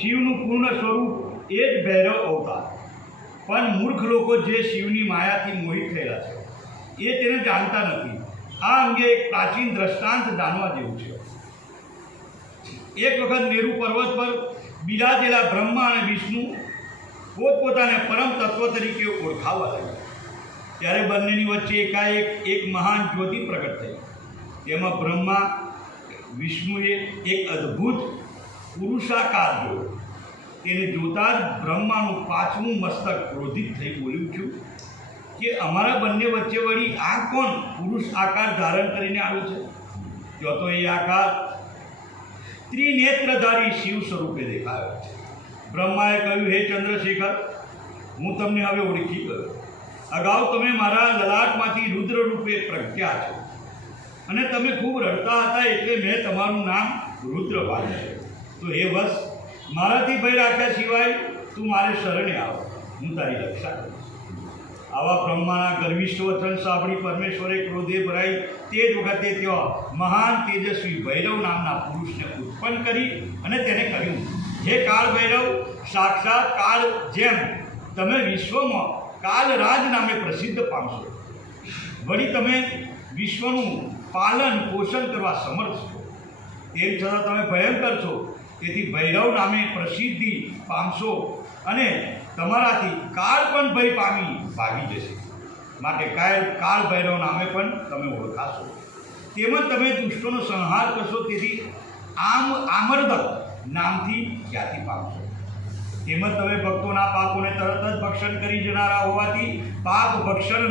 શિવનું પૂર્ણ સ્વરૂપ એ જ ભૈરવ અવતાર, પણ મૂર્ખ લોકો જે શિવની માયાથી મોહિત થયેલા છે એ તેને જાણતા નથી. આ અંગે એક પ્રાચીન દ્રષ્ટાંત જાણવા જેવું છે. એક વખત મેરુ પર્વત પર બિરાજેલા બ્રહ્મા અને વિષ્ણુ પોતપોતાને પરમ તત્વ તરીકે ઓળખાવા લાગ્યા. ત્યારે બંનેની વચ્ચે એકાએક એક મહાન જ્યોતિ પ્રગટ થઈ. તેમાં બ્રહ્મા વિષ્ણુએ એક અદ્ભુત પુરુષાકાર જોયો. તેને જોતાં જ બ્રહ્માનું પાંચમું મસ્તક ક્રોધિત થઈ બોલ્યું છું કે અમારા બંને વચ્ચે વળી આ કોણ પુરુષ આકાર ધારણ કરીને આવ્યો છે? જો તો એ આકાર ત્રિનેત્રધારી શિવ સ્વરૂપે દેખાયો. બ્રહ્માએ કહ્યું, હે ચંદ્રશેખર, હું તમને હવે ઓળખી ગયો. અગાઉ તમે મારા લલાટમાંથી રુદ્ર રૂપે પ્રગટ્યા છો અને તમે ખૂબ રડતા હતા એટલે મેં તમારું નામ રુદ્ર પાડ્યું. તો હે વત્સ, મારાથી ભય રાખ્યા સિવાય તું મારે શરણે આવ, હું તારી રક્ષા કરીશ. આવા બ્રહ્માના ગર્વિષ્ઠ વચન સાંભળી પરમેશ્વરે ક્રોધે ભરાઈ તે જ વખતે ત્યાં મહાન તેજસ્વી ભૈરવ નામના પુરુષને ઉત્પન્ન કરી અને તેને કહ્યું, હે કાળ ભૈરવ, સાક્ષાત કાળ જેમ તમે વિશ્વમાં કાલરાજ નામે પ્રસિદ્ધ પામશો. વળી તમે વિશ્વનું પાલન પોષણ કરવા સમર્થ છો. તેમ છતાં તમે ભયંકર છો. તેથી ભૈરવ નામે પ્રસિદ્ધિ પામશો અને તમારાથી કાળ પણ ભય પામી ભાગી જશે. માટે કાળ ભૈરવ નામે પણ તમે ઓળખાશો. તેમજ તમે દુષ્ટોનો સંહાર કરશો. તેથી આમર્દક નામથી ખ્યાતિ પામશો. તેમજ તમે ભક્તોના પાપોને તરત જ ભક્ષણ કરી જનારા હોવાથી પાપ ભક્ષણ